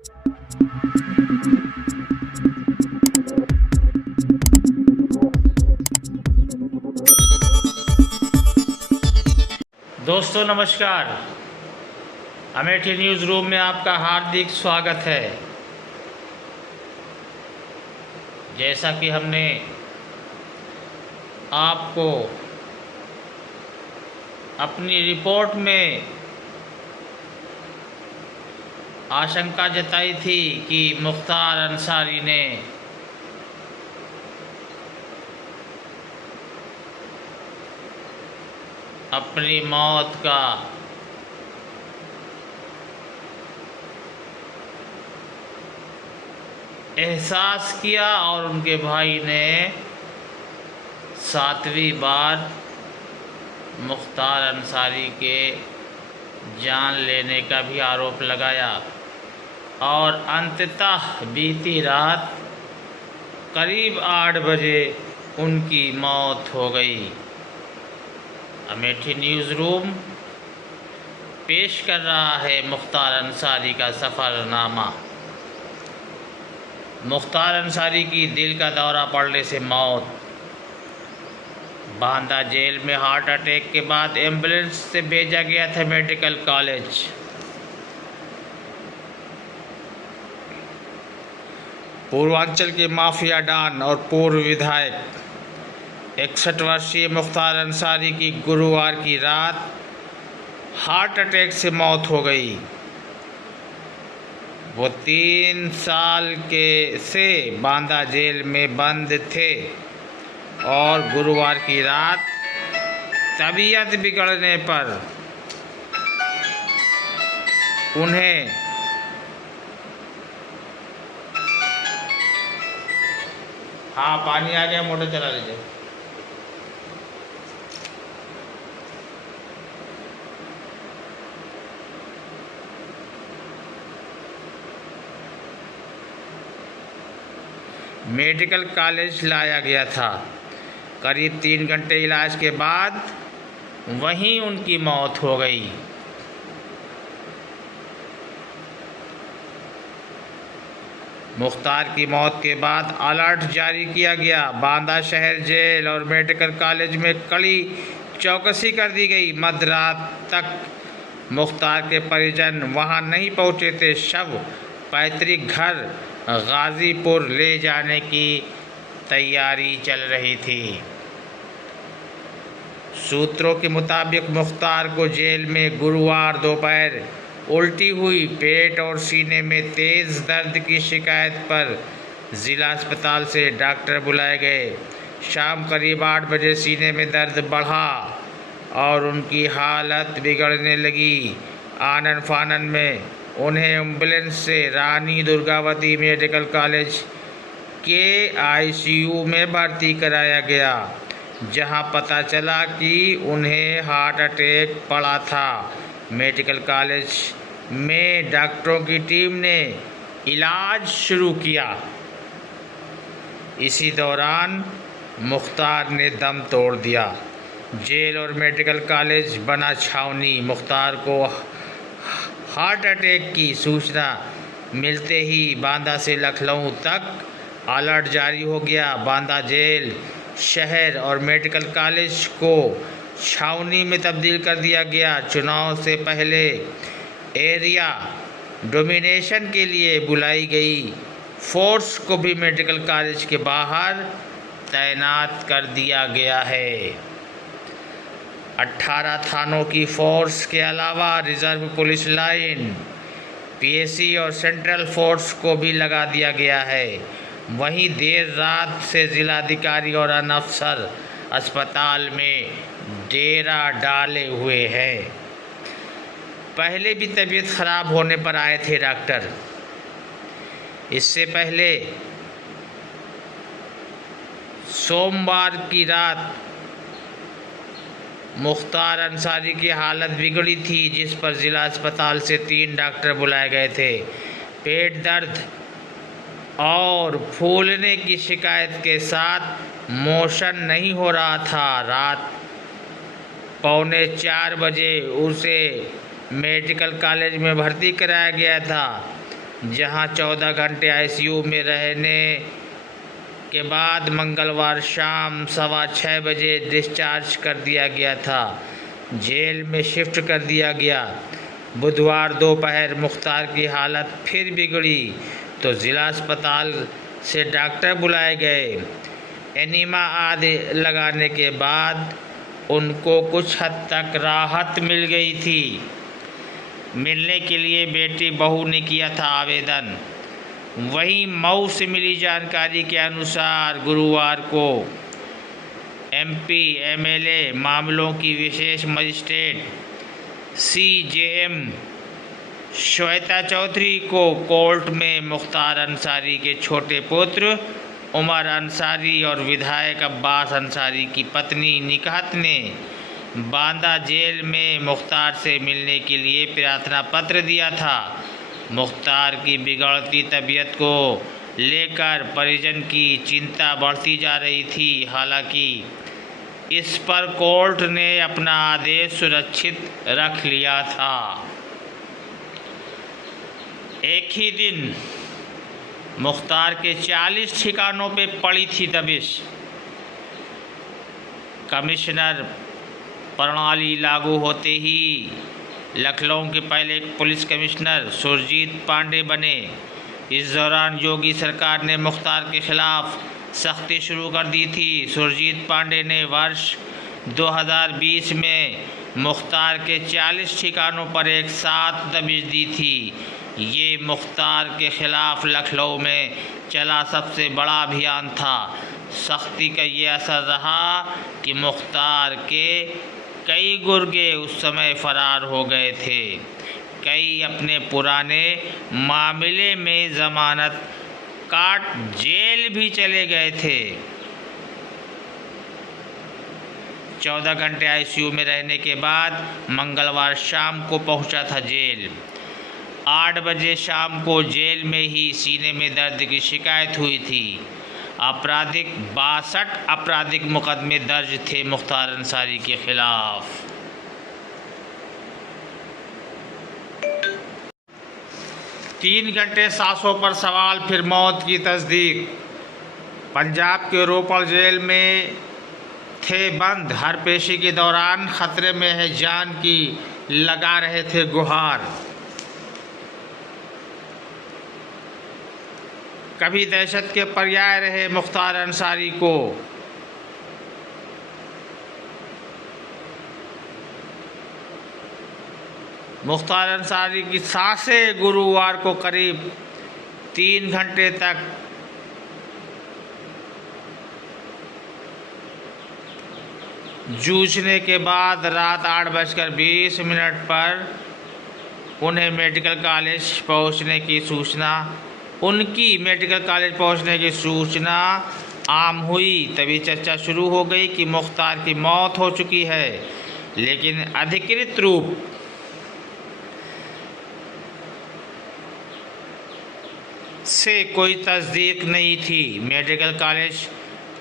दोस्तों नमस्कार, Amethi news room में आपका हार्दिक स्वागत है। जैसा कि हमने आपको अपनी रिपोर्ट में आशंका जताई थी कि मुख्तार अंसारी ने अपनी मौत का एहसास किया और उनके भाई ने 7वीं बार मुख्तार अंसारी के जान लेने का भी आरोप लगाया और अंततः बीती रात करीब 8 बजे उनकी मौत हो गई। अमेठी न्यूज़ रूम पेश कर रहा है मुख्तार अंसारी का सफ़रनामा। मुख्तार अंसारी की दिल का दौरा पड़ने से मौत। बांदा जेल में हार्ट अटैक के बाद एम्बुलेंस से भेजा गया था मेडिकल कॉलेज। पूर्वांचल के माफिया डॉन और पूर्व विधायक 61 वर्षीय मुख्तार अंसारी की गुरुवार की रात हार्ट अटैक से मौत हो गई। वो 3 साल से बांदा जेल में बंद थे और गुरुवार की रात तबीयत बिगड़ने पर उन्हें पानी आ गया, मोटर चला लीजिए। मेडिकल कॉलेज लाया गया था। करीब 3 घंटे इलाज के बाद वहीं उनकी मौत हो गई। मुख्तार की मौत के बाद अलर्ट जारी किया गया। बांदा शहर जेल और मेडिकल कॉलेज में कड़ी चौकसी कर दी गई। मध्यरात तक मुख्तार के परिजन वहां नहीं पहुंचे थे। शव पैतृक घर गाजीपुर ले जाने की तैयारी चल रही थी। सूत्रों के मुताबिक मुख्तार को जेल में गुरुवार दोपहर उल्टी हुई, पेट और सीने में तेज़ दर्द की शिकायत पर ज़िला अस्पताल से डॉक्टर बुलाए गए। शाम करीब 8 बजे सीने में दर्द बढ़ा और उनकी हालत बिगड़ने लगी। आनन फानन में उन्हें एम्बुलेंस से रानी दुर्गावती मेडिकल कॉलेज के आईसीयू में भर्ती कराया गया, जहां पता चला कि उन्हें हार्ट अटैक पड़ा था। मेडिकल कॉलेज में डॉक्टरों की टीम ने इलाज शुरू किया। इसी दौरान मुख्तार ने दम तोड़ दिया। जेल और मेडिकल कॉलेज बना छावनी। मुख्तार को हार्ट अटैक की सूचना मिलते ही बांदा से लखनऊ तक अलर्ट जारी हो गया। बांदा जेल, शहर और मेडिकल कॉलेज को छावनी में तब्दील कर दिया गया। चुनाव से पहले एरिया डोमिनेशन के लिए बुलाई गई फोर्स को भी मेडिकल कॉलेज के बाहर तैनात कर दिया गया है। 18 थानों की फोर्स के अलावा रिजर्व पुलिस लाइन, पीएसी और सेंट्रल फोर्स को भी लगा दिया गया है। वहीं देर रात से जिलाधिकारी और अन्य अफसर अस्पताल में डेरा डाले हुए हैं। पहले भी तबीयत खराब होने पर आए थे डॉक्टर। इससे पहले सोमवार की रात मुख्तार अंसारी की हालत बिगड़ी थी, जिस पर ज़िला अस्पताल से 3 डॉक्टर बुलाए गए थे। पेट दर्द और फूलने की शिकायत के साथ मोशन नहीं हो रहा था। रात 3:45 बजे उसे मेडिकल कॉलेज में भर्ती कराया गया था। जहां 14 घंटे आईसीयू में रहने के बाद मंगलवार शाम 6:15 बजे डिस्चार्ज कर दिया गया था। जेल में शिफ्ट कर दिया गया। बुधवार दोपहर मुख्तार की हालत फिर बिगड़ी तो जिला अस्पताल से डॉक्टर बुलाए गए। एनीमा आदि लगाने के बाद उनको कुछ हद तक राहत मिल गई थी। मिलने के लिए बेटी बहू ने किया था आवेदन। वहीं मऊ से मिली जानकारी के अनुसार गुरुवार को एमपी एमएलए मामलों की विशेष मजिस्ट्रेट सीजेएम श्वेता चौधरी को कोर्ट में मुख्तार अंसारी के छोटे पुत्र उमर अंसारी और विधायक अब्बास अंसारी की पत्नी निकहत ने बांदा जेल में मुख्तार से मिलने के लिए प्रार्थना पत्र दिया था। मुख्तार की बिगड़ती तबीयत को लेकर परिजन की चिंता बढ़ती जा रही थी। हालांकि इस पर कोर्ट ने अपना आदेश सुरक्षित रख लिया था। एक ही दिन मुख्तार के 40 ठिकानों पे पड़ी थी दबिश। कमिश्नर प्रणाली लागू होते ही लखनऊ के पहले पुलिस कमिश्नर सुरजीत पांडे बने। इस दौरान योगी सरकार ने मुख्तार के खिलाफ सख्ती शुरू कर दी थी। सुरजीत पांडे ने वर्ष 2020 में मुख्तार के 40 ठिकानों पर एक साथ दबिश दी थी। ये मुख्तार के खिलाफ लखनऊ में चला सबसे बड़ा अभियान था। सख्ती का ये असर रहा कि मुख्तार के कई गुर्गे उस समय फरार हो गए थे। कई अपने पुराने मामले में जमानत काट जेल भी चले गए थे। 14 घंटे आईसीयू में रहने के बाद मंगलवार शाम को पहुंचा था जेल। 8 बजे शाम को जेल में ही सीने में दर्द की शिकायत हुई थी। 62 आपराधिक मुकदमे दर्ज थे मुख्तार अंसारी के खिलाफ। तीन घंटे सांसों पर सवाल, फिर मौत की तस्दीक। पंजाब के रोपड़ जेल में थे बंद। हर पेशी के दौरान खतरे में है जान की लगा रहे थे गुहार। कभी दहशत के पर्याय रहे मुख्तार अंसारी को। मुख्तार अंसारी की सांसें गुरुवार को करीब 3 घंटे तक जूझने के बाद रात 8:20 पर उन्हें मेडिकल कॉलेज पहुंचने की सूचना आम हुई। तभी चर्चा शुरू हो गई कि मुख्तार की मौत हो चुकी है, लेकिन अधिकृत रूप से कोई तस्दीक नहीं थी। मेडिकल कॉलेज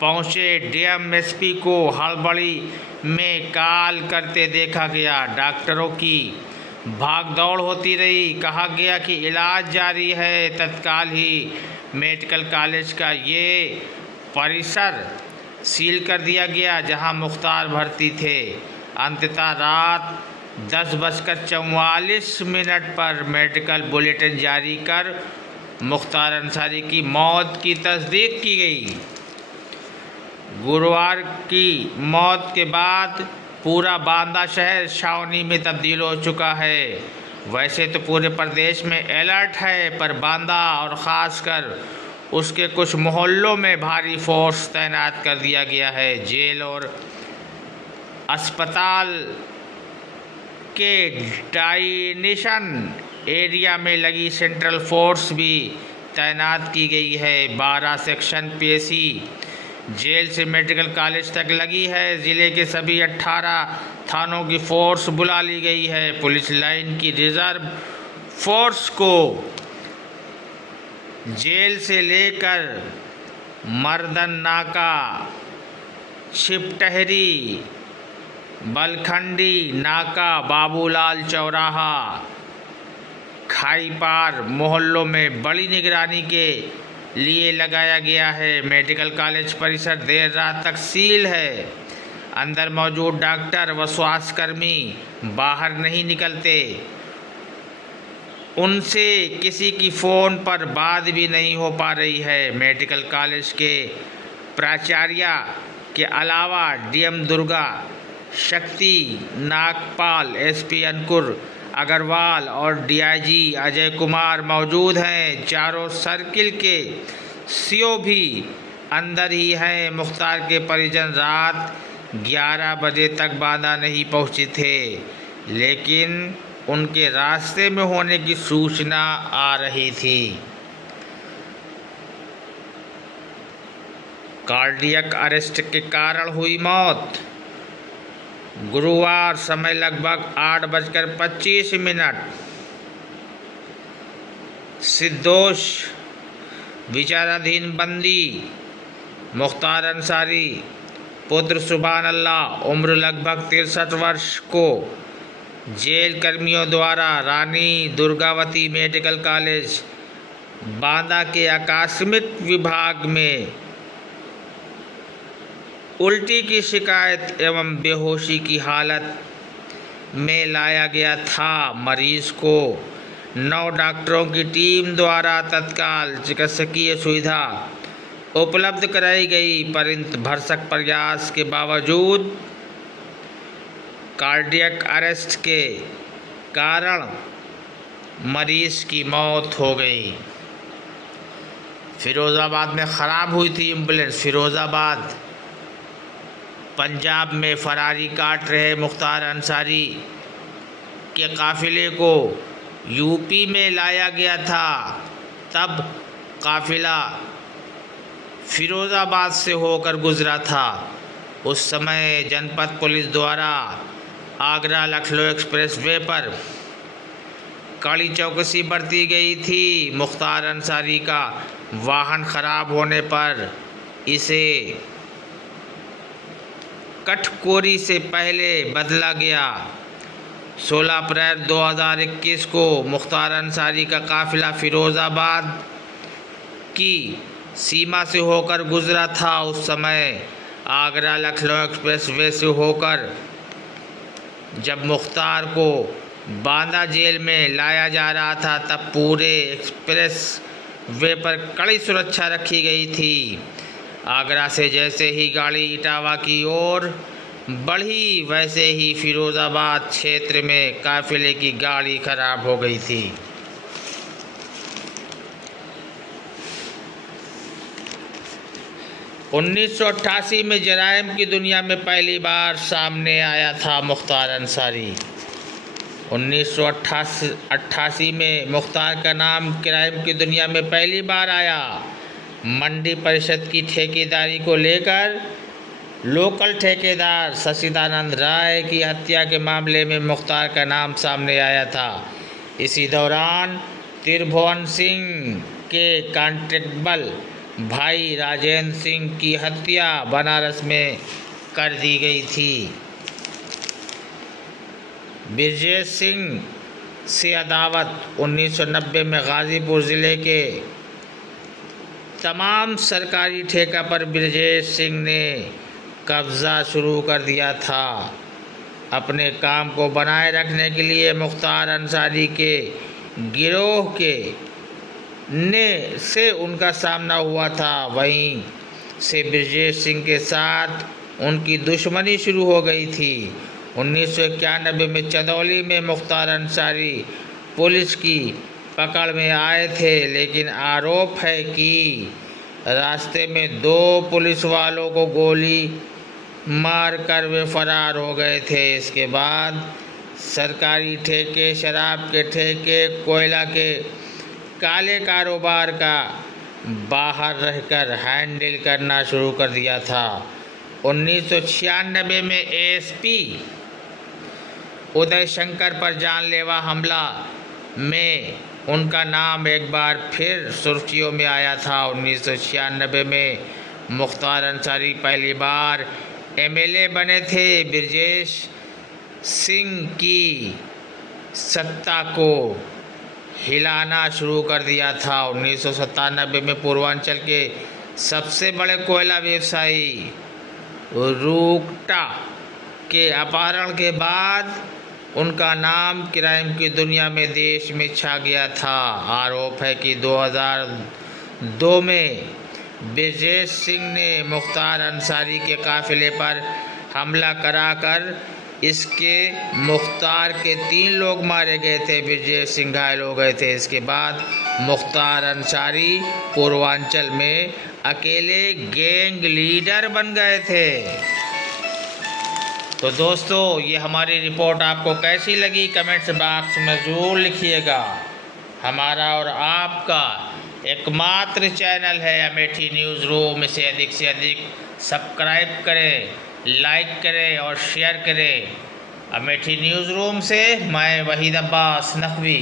पहुंचे डीएमएसपी को हड़बड़ी में कॉल करते देखा गया। डॉक्टरों की भागदौड़ होती रही। कहा गया कि इलाज जारी है। तत्काल ही मेडिकल कॉलेज का ये परिसर सील कर दिया गया जहां मुख्तार भर्ती थे। अंततः रात 10:44 पर मेडिकल बुलेटिन जारी कर मुख्तार अंसारी की मौत की तस्दीक की गई। गुरुवार की मौत के बाद पूरा बांदा शहर छावनी में तब्दील हो चुका है। वैसे तो पूरे प्रदेश में अलर्ट है, पर बांदा और ख़ासकर उसके कुछ मोहल्लों में भारी फोर्स तैनात कर दिया गया है। जेल और अस्पताल के डायनेशन एरिया में लगी सेंट्रल फोर्स भी तैनात की गई है। 12 सेक्शन पीएसी जेल से मेडिकल कॉलेज तक लगी है। ज़िले के सभी 18 थानों की फोर्स बुला ली गई है। पुलिस लाइन की रिजर्व फोर्स को जेल से लेकर मर्दन नाका, शिवटहरी, बलखंडी नाका, बाबूलाल चौराहा, खाई पार मोहल्लों में बड़ी निगरानी के लिए लगाया गया है। मेडिकल कॉलेज परिसर देर रात तक सील है। अंदर मौजूद डॉक्टर व स्वास्थ्यकर्मी बाहर नहीं निकलते। उनसे किसी की फ़ोन पर बात भी नहीं हो पा रही है। मेडिकल कॉलेज के प्राचार्य के अलावा डीएम दुर्गा शक्ति नागपाल, एसपी अंकुर अग्रवाल और डीआईजी अजय कुमार मौजूद हैं। चारों सर्किल के सीओ भी अंदर ही हैं। मुख्तार के परिजन रात 11 बजे तक बांदा नहीं पहुंचे थे, लेकिन उनके रास्ते में होने की सूचना आ रही थी। कार्डियक अरेस्ट के कारण हुई मौत। गुरुवार समय लगभग 8:25 सिद्धोश विचाराधीन बंदी मुख्तार अंसारी पुत्र सुभान अल्लाह उम्र लगभग 63 वर्ष को जेल कर्मियों द्वारा रानी दुर्गावती मेडिकल कॉलेज बांदा के आकस्मिक विभाग में उल्टी की शिकायत एवं बेहोशी की हालत में लाया गया था। मरीज को 9 डॉक्टरों की टीम द्वारा तत्काल चिकित्सकीय सुविधा उपलब्ध कराई गई, परंतु भरसक प्रयास के बावजूद कार्डियक अरेस्ट के कारण मरीज की मौत हो गई। फिरोज़ाबाद में ख़राब हुई थी एम्बुलेंस। फिरोज़ाबाद पंजाब में फरारी काट रहे मुख्तार अंसारी के काफ़िले को यूपी में लाया गया था। तब काफ़िला फिरोज़ाबाद से होकर गुजरा था। उस समय जनपद पुलिस द्वारा आगरा लखनऊ एक्सप्रेस वे पर कड़ी चौकसी बरती गई थी। मुख्तार अंसारी का वाहन खराब होने पर इसे कटकोरी से पहले बदला गया। 16 अप्रैल 2021 को मुख्तार अंसारी का काफ़िला फिरोज़ाबाद की सीमा से होकर गुजरा था। उस समय आगरा लखनऊ एक्सप्रेस वे से होकर जब मुख्तार को बांदा जेल में लाया जा रहा था, तब पूरे एक्सप्रेस वे पर कड़ी सुरक्षा रखी गई थी। आगरा से जैसे ही गाड़ी इटावा की ओर बढ़ी, वैसे ही फिरोज़ाबाद क्षेत्र में काफ़िले की गाड़ी खराब हो गई थी। 1988 में जराइम की दुनिया में पहली बार सामने आया था मुख्तार अंसारी। 1988 में मुख्तार का नाम क्राइम की दुनिया में पहली बार आया। मंडी परिषद की ठेकेदारी को लेकर लोकल ठेकेदार सचिदानंद राय की हत्या के मामले में मुख्तार का नाम सामने आया था। इसी दौरान त्रिभुवन सिंह के कांस्टेबल भाई राजेंद्र सिंह की हत्या बनारस में कर दी गई थी। ब्रजेश सिंह से अदावत 1990 में गाजीपुर ज़िले के तमाम सरकारी ठेका पर ब्रजेश सिंह ने कब्ज़ा शुरू कर दिया था। अपने काम को बनाए रखने के लिए मुख्तार अंसारी के गिरोह के से उनका सामना हुआ था। वहीं से ब्रजेश सिंह के साथ उनकी दुश्मनी शुरू हो गई थी। 1991 में चंदौली में मुख्तार अंसारी पुलिस की पकड़ में आए थे, लेकिन आरोप है कि रास्ते में 2 पुलिस वालों को गोली मारकर वे फरार हो गए थे। इसके बाद सरकारी ठेके, शराब के ठेके, कोयला के काले कारोबार का बाहर रहकर हैंडल करना शुरू कर दिया था। 1996 में एएसपी उदय शंकर पर जानलेवा हमला में उनका नाम एक बार फिर सुर्खियों में आया था। 1996 में मुख्तार अंसारी पहली बार एमएलए बने थे। ब्रजेश सिंह की सत्ता को हिलाना शुरू कर दिया था। 1997 में पूर्वांचल के सबसे बड़े कोयला व्यवसायी रूकटा के अपहरण के बाद उनका नाम क्राइम की दुनिया में देश में छा गया था। आरोप है कि 2002 में ब्रजेश सिंह ने मुख्तार अंसारी के काफिले पर हमला कराकर इसके मुख्तार के 3 लोग मारे गए थे, ब्रजेश सिंह घायल हो गए थे। इसके बाद मुख्तार अंसारी पूर्वांचल में अकेले गैंग लीडर बन गए थे। तो दोस्तों, ये हमारी रिपोर्ट आपको कैसी लगी कमेंट्स बॉक्स में ज़रूर लिखिएगा। हमारा और आपका एकमात्र चैनल है अमेठी न्यूज़ रूम। इसे अधिक से अधिक सब्सक्राइब करें, लाइक करें और शेयर करें। अमेठी न्यूज़ रूम से मैं वहीद अब्बास नकवी।